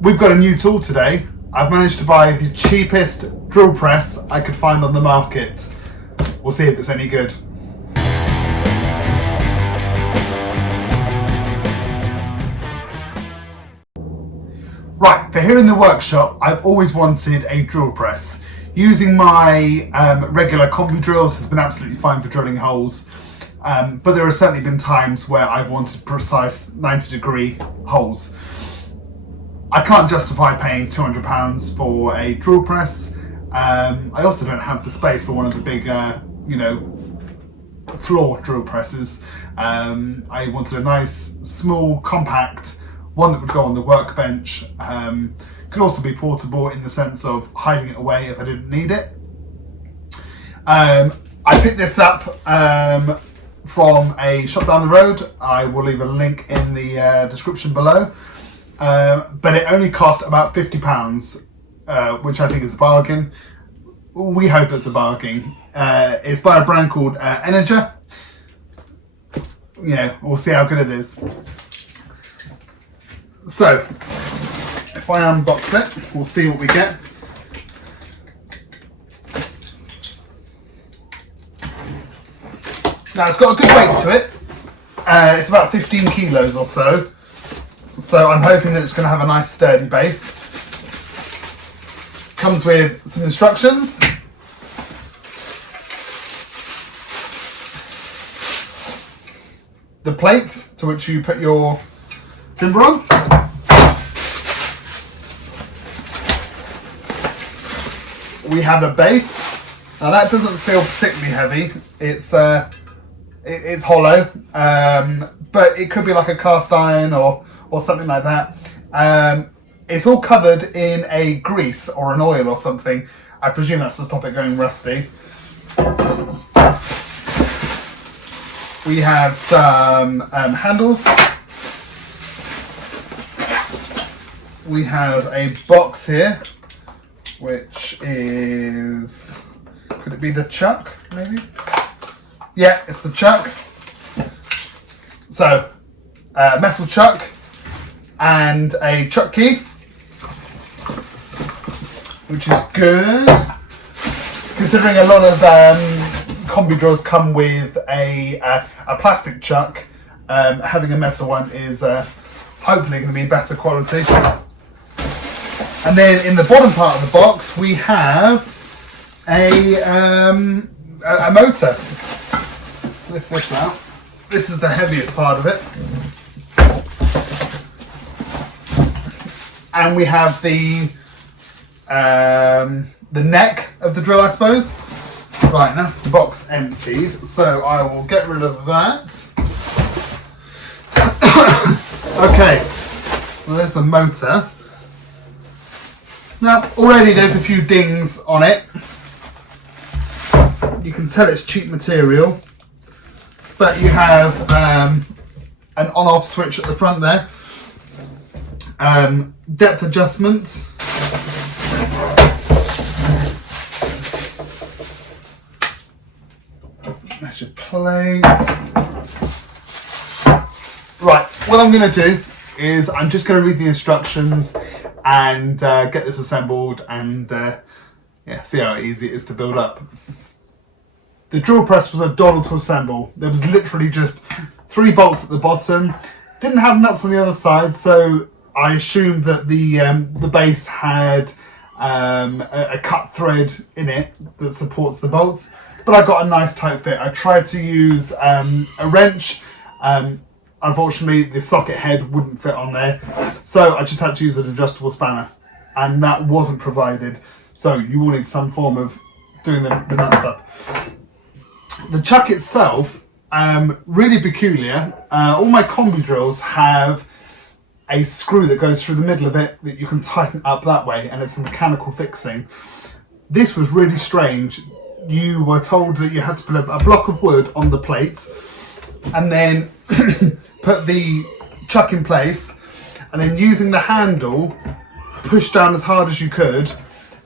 We've got a new tool today. I've managed to buy the cheapest drill press I could find on the market. We'll see if it's any good. Right, for here in the workshop, I've always wanted a drill press. Using my regular combi drills has been absolutely fine for drilling holes, but there have certainly been times where I've wanted precise 90-degree holes. I can't justify paying £200 for a drill press. I also don't have the space for one of the big, floor drill presses. I wanted a nice, small, compact one that would go on the workbench. Could also be portable in the sense of hiding it away if I didn't need it. I picked this up from a shop down the road. I will leave a link in the description below. But it only cost about £50, which I think is a bargain. We hope it's a bargain. It's by a brand called ENERGER. We'll see how good it is. So, if I unbox it, we'll see what we get. Now, it's got a good weight to it. It's about 15 kilos or so. So I'm hoping that it's going to have a nice sturdy base. Comes with some instructions. The plate to which you put your timber on. We have a base. Now that doesn't feel particularly heavy. It's hollow, but it could be like a cast iron or something like that. It's all covered in a grease or an oil or something. I presume that's to stop it going rusty. We have some handles. We have a box here, which is, could it be the chuck, maybe? Yeah, it's the chuck. So, metal chuck and a chuck key, which is good, considering a lot of combi drills come with a plastic chuck. Having a metal one is hopefully going to be better quality. And then in the bottom part of the box we have a motor. Lift this out. This is the heaviest part of it. And we have the neck of the drill, I suppose. Right, and that's the box emptied. So I will get rid of that. Okay, well, there's the motor. Now, already there's a few dings on it. You can tell it's cheap material. But you have an on-off switch at the front there. Depth adjustment. Measure plate. Right, what I'm going to do is I'm just going to read the instructions and get this assembled and see how easy it is to build up. The drill press was a doddle to assemble. There was literally just 3 bolts at the bottom. Didn't have nuts on the other side, so I assumed that the base had a cut thread in it that supports the bolts. But I got a nice tight fit. I tried to use a wrench. Unfortunately, the socket head wouldn't fit on there, so I just had to use an adjustable spanner, and that wasn't provided. So you will need some form of doing the nuts up. The chuck itself, really peculiar. All my combi drills have a screw that goes through the middle of it that you can tighten up that way, and it's a mechanical fixing. This was really strange. You were told that you had to put a block of wood on the plate and then put the chuck in place, and then using the handle push down as hard as you could,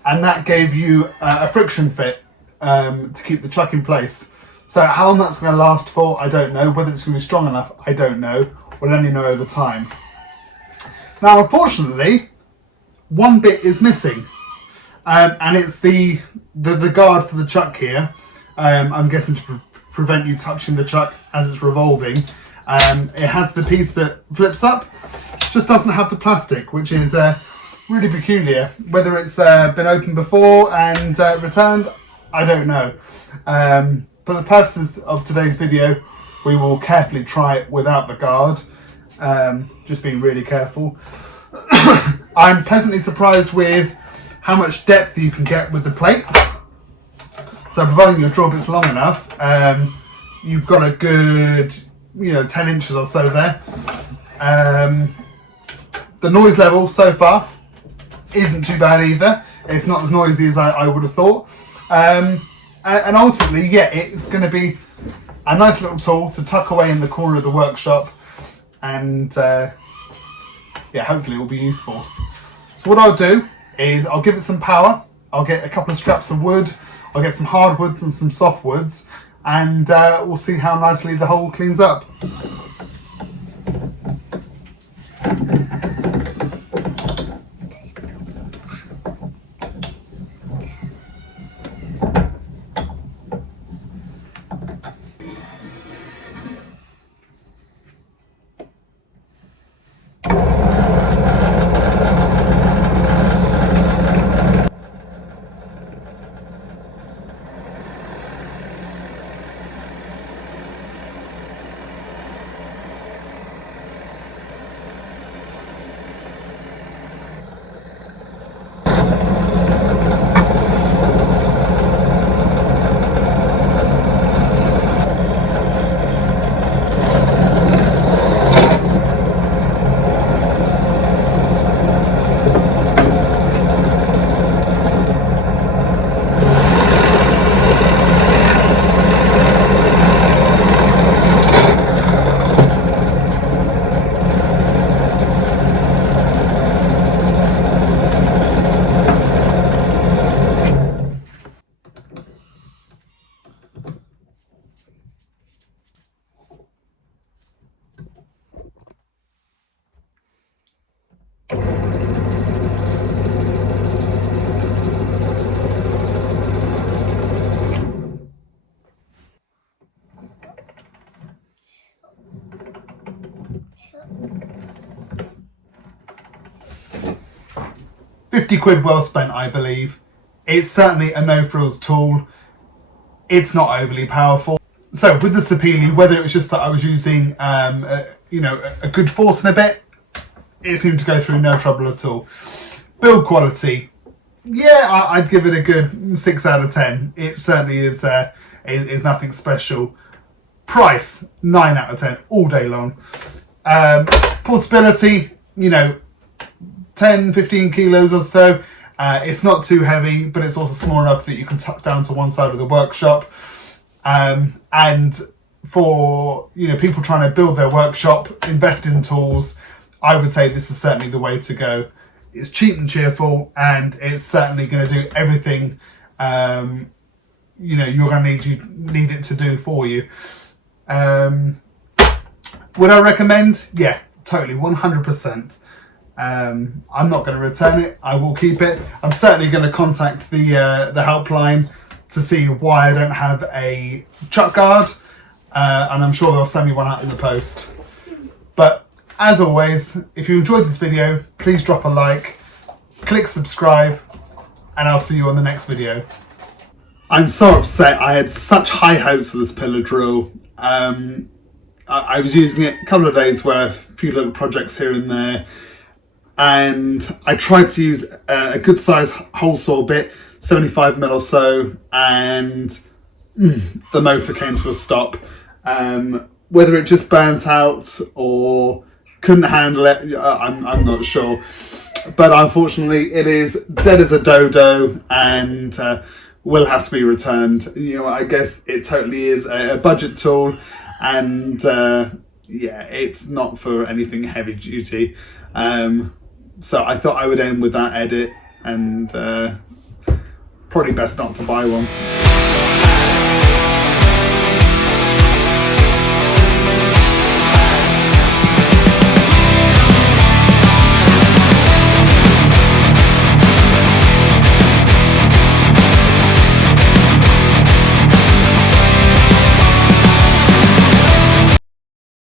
and that gave you a friction fit to keep the chuck in place. So how long that's going to last for, I don't know. Whether it's going to be strong enough, I don't know. We'll only know over time. Now, unfortunately, one bit is missing, and it's the guard for the chuck here. I'm guessing to prevent you touching the chuck as it's revolving. It has the piece that flips up, just doesn't have the plastic, which is really peculiar. Whether it's been opened before and returned, I don't know. For the purposes of today's video, we will carefully try it without the guard, just being really careful. I'm pleasantly surprised with how much depth you can get with the plate. So providing your draw bit's long enough, you've got a good 10 inches or so there. The noise level so far isn't too bad either. It's not as noisy as I would have thought. And ultimately, yeah, it's going to be a nice little tool to tuck away in the corner of the workshop, and yeah, hopefully it will be useful. So what I'll do is I'll give it some power. I'll get a couple of straps of wood, I'll get some hardwoods and some softwoods, and we'll see how nicely the hole cleans up. £50 well spent, I believe. It's certainly a no-frills tool. It's not overly powerful. So with the Sapele, whether it was just that I was using a good force in a bit, it seemed to go through no trouble at all. Build quality, yeah, I'd give it a good 6 out of 10. It certainly is nothing special. Price, 9 out of 10 all day long. Portability, 10-15 kilos or so. It's not too heavy, but it's also small enough that you can tuck down to one side of the workshop. And for people trying to build their workshop, invest in tools, I would say this is certainly the way to go. It's cheap and cheerful, and it's certainly going to do everything you're going to need it to do for you. Would I recommend? Yeah, totally, 100%. I'm not going to return it. I will keep it. I'm certainly going to contact the helpline to see why I don't have a chuck guard, and I'm sure they'll send me one out in the post. But as always, if you enjoyed this video, please drop a like, click subscribe, and I'll see you on the next video. I'm so upset. I had such high hopes for this pillar drill. I was using it a couple of days worth, a few little projects here and there, and I tried to use a good size hole saw bit, 75mm or so, and the motor came to a stop. Whether it just burnt out or couldn't handle it, I'm not sure. But unfortunately, it is dead as a dodo and will have to be returned. I guess it totally is a budget tool, and yeah, it's not for anything heavy duty. So I thought I would end with that edit, and probably best not to buy one.